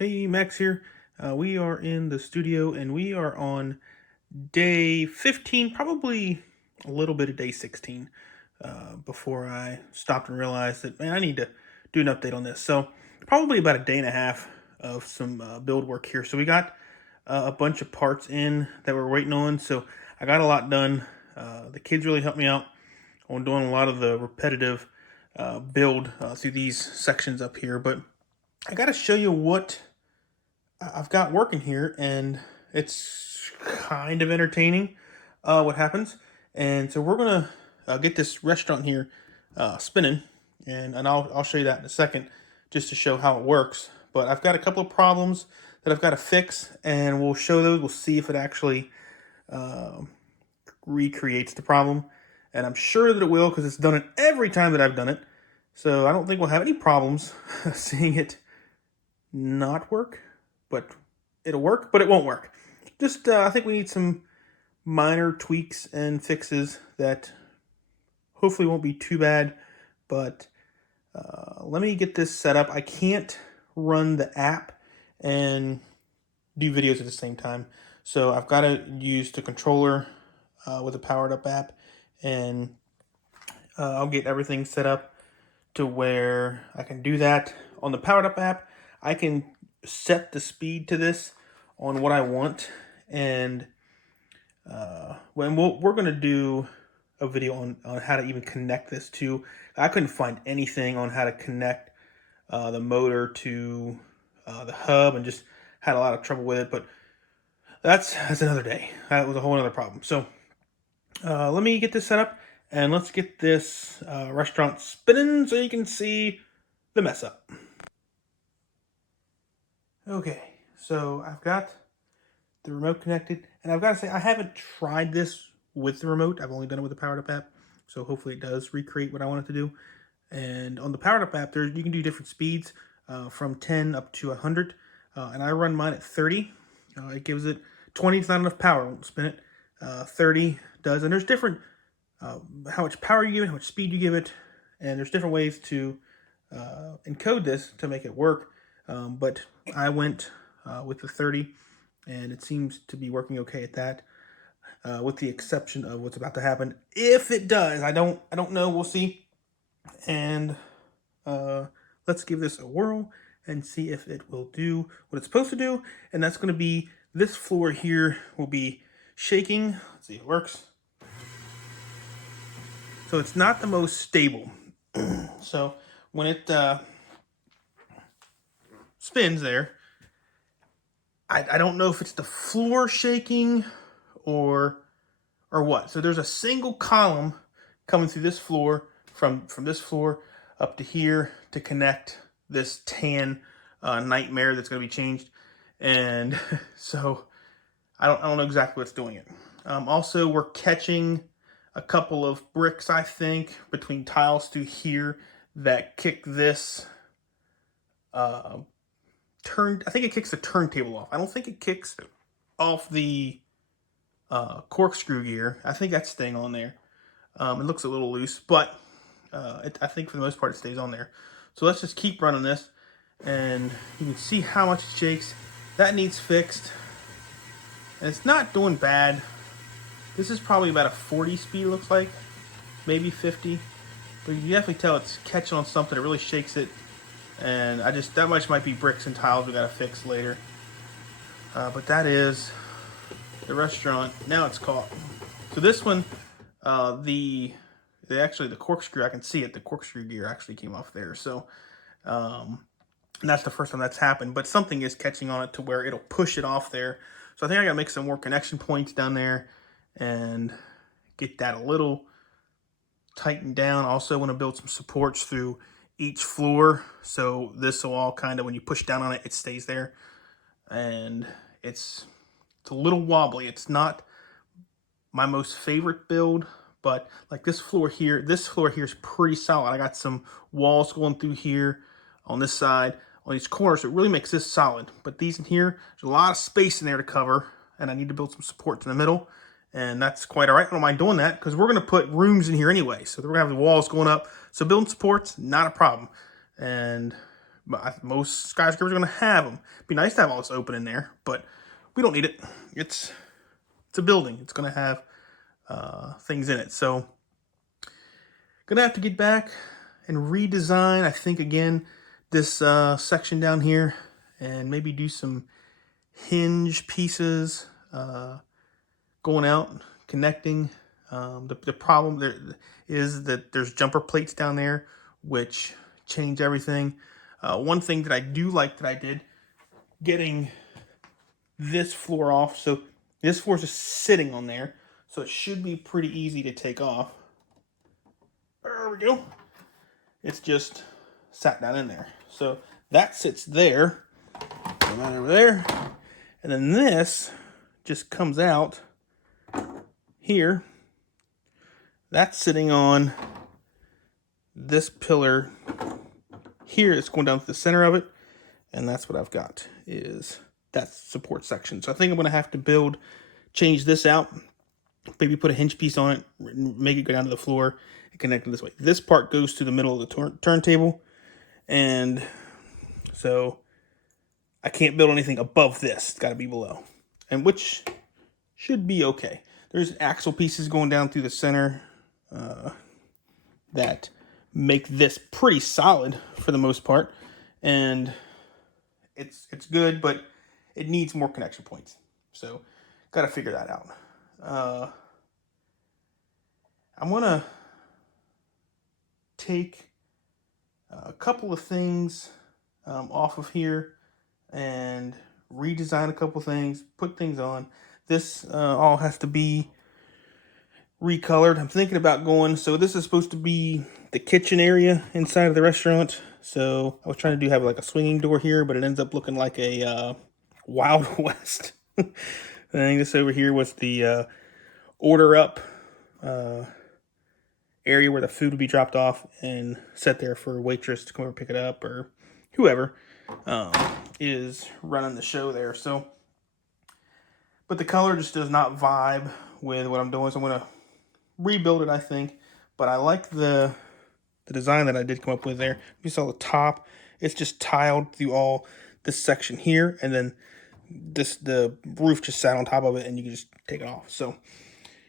Hey, Max here. We are in the studio and we are on day 15, probably a little bit of day 16, before I stopped and realized that, man, I need to do an update on this. So, probably about a day and a half of some build work here. So, we got a bunch of parts in that we're waiting on. So, I got a lot done. The kids really helped me out on doing a lot of the repetitive build through these sections up here. But I got to show you what I've got working here, and it's kind of entertaining what happens. And so we're gonna get this restaurant here spinning, and I'll show you that in a second, just to show how it works. But I've got a couple of problems that I've got to fix, and we'll show those. We'll see if it actually uh, recreates the problem, and I'm sure that it will because it's done it every time that I've done it. So I don't think we'll have any problems seeing it not work, but it'll work, but it won't work. Just, I think we need some minor tweaks and fixes that hopefully won't be too bad. But let me get this set up. I can't run the app and do videos at the same time. So I've got to use the controller with a powered up app, and I'll get everything set up to where I can do that. On the powered up app, I can set the speed to this on what I want, and we're going to do a video on how to even connect this to. I couldn't find anything on how to connect the motor to the hub, and just had a lot of trouble with it. But that's another day. That was a whole other problem. So let me get this set up, and let's get this restaurant spinning so you can see the mess up. Okay, so I've got the remote connected, and I've got to say I haven't tried this with the remote. I've only done it with the powered up app, so hopefully it does recreate what I want it to do. And on the powered up app, there you can do different speeds from 10 up to 100, and I run mine at 30. It gives it 20 is not enough power, it won't spin it. 30 does, and there's different how much power you give it, how much speed you give it, and there's different ways to encode this to make it work. But I went with the 30, and it seems to be working okay at that, with the exception of what's about to happen. If it does, I don't know. We'll see. And let's give this a whirl and see if it will do what it's supposed to do. And that's going to be this floor here will be shaking. Let's see if it works. So it's not the most stable. So when it spins there, I don't know if it's the floor shaking or what. So there's a single column coming through this floor from this floor up to here to connect this tan nightmare that's going to be changed. And so I don't know exactly what's doing it. Also, we're catching a couple of bricks, I think, between tiles through here that kick this uh, I think it kicks the turntable off. I don't think it kicks off the corkscrew gear. I think that's staying on there. It looks a little loose, but I think for the most part it stays on there. So let's just keep running this, and you can see how much it shakes. That needs fixed, and it's not doing bad. This is probably about a 40 speed, looks like, maybe 50, but you can definitely tell it's catching on something. It really shakes it, and that much might be bricks and tiles we gotta fix later. But that is the restaurant. Now it's caught. So this one, the corkscrew, I can see it. The corkscrew gear actually came off there. So and that's the first time that's happened. But something is catching on it to where it'll push it off there. So I think I gotta make some more connection points down there and get that a little tightened down. Also want to build some supports through each floor, so this will all kind of, when you push down on it, it stays there. And it's a little wobbly. It's not my most favorite build, but like this floor here is pretty solid. I got some walls going through here on this side, on these corners. So it really makes this solid. But these in here, there's a lot of space in there to cover, and I need to build some support in the middle. And that's quite all right. I don't mind doing that because we're going to put rooms in here anyway. So we're going to have the walls going up. So building supports, not a problem. And Most skyscrapers are going to have them. It'd be nice to have all this open in there, but we don't need it. It's a building. It's going to have things in it. So gonna have to get back and redesign, I think, again, this section down here, and maybe do some hinge pieces going out, connecting. The problem there is that there's jumper plates down there, which change everything. One thing that I do like that I did, getting this floor off. So this floor is just sitting on there, so it should be pretty easy to take off. There we go. It's just sat down in there. So that sits there, and that over there. And then this just comes out here. That's sitting on this pillar here. It's going down to the center of it. And that's what I've got, is that support section. So I think I'm going to have to change this out, maybe put a hinge piece on it, make it go down to the floor, and connect it this way. This part goes to the middle of the turntable, and so I can't build anything above this. It's got to be below, and which should be okay. There's axle pieces going down through the center that make this pretty solid for the most part, and it's good, but it needs more connection points. So got to figure that out. I'm gonna take a couple of things off of here and redesign a couple things, put things on. This all has to be recolored. I'm thinking about going, so this is supposed to be the kitchen area inside of the restaurant. So I was trying to have like a swinging door here, but it ends up looking like a Wild West. I think this over here was the order up area where the food would be dropped off and set there for a waitress to come over and pick it up, or whoever is running the show there. So, but the color just does not vibe with what I'm doing, so I'm going to rebuild it, I think. But I like the design that I did come up with there. You saw the top, it's just tiled through all this section here, and then the roof just sat on top of it, and you can just take it off. So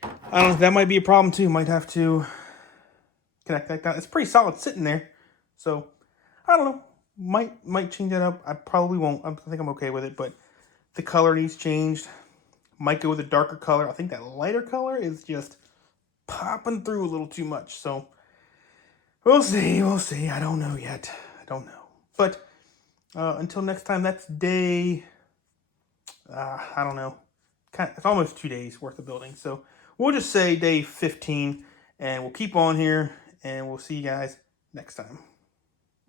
I don't know, that might be a problem too. Might have to connect that down. It's pretty solid sitting there, so I don't know. Might change that up. I probably won't. I think I'm okay with it, but the color needs changed. Might go with a darker color. I think that lighter color is just popping through a little too much. So we'll see. We'll see. I don't know yet. I don't know. But until next time, that's day, I don't know. It's almost 2 days worth of building. So we'll just say day 15, and we'll keep on here, and we'll see you guys next time.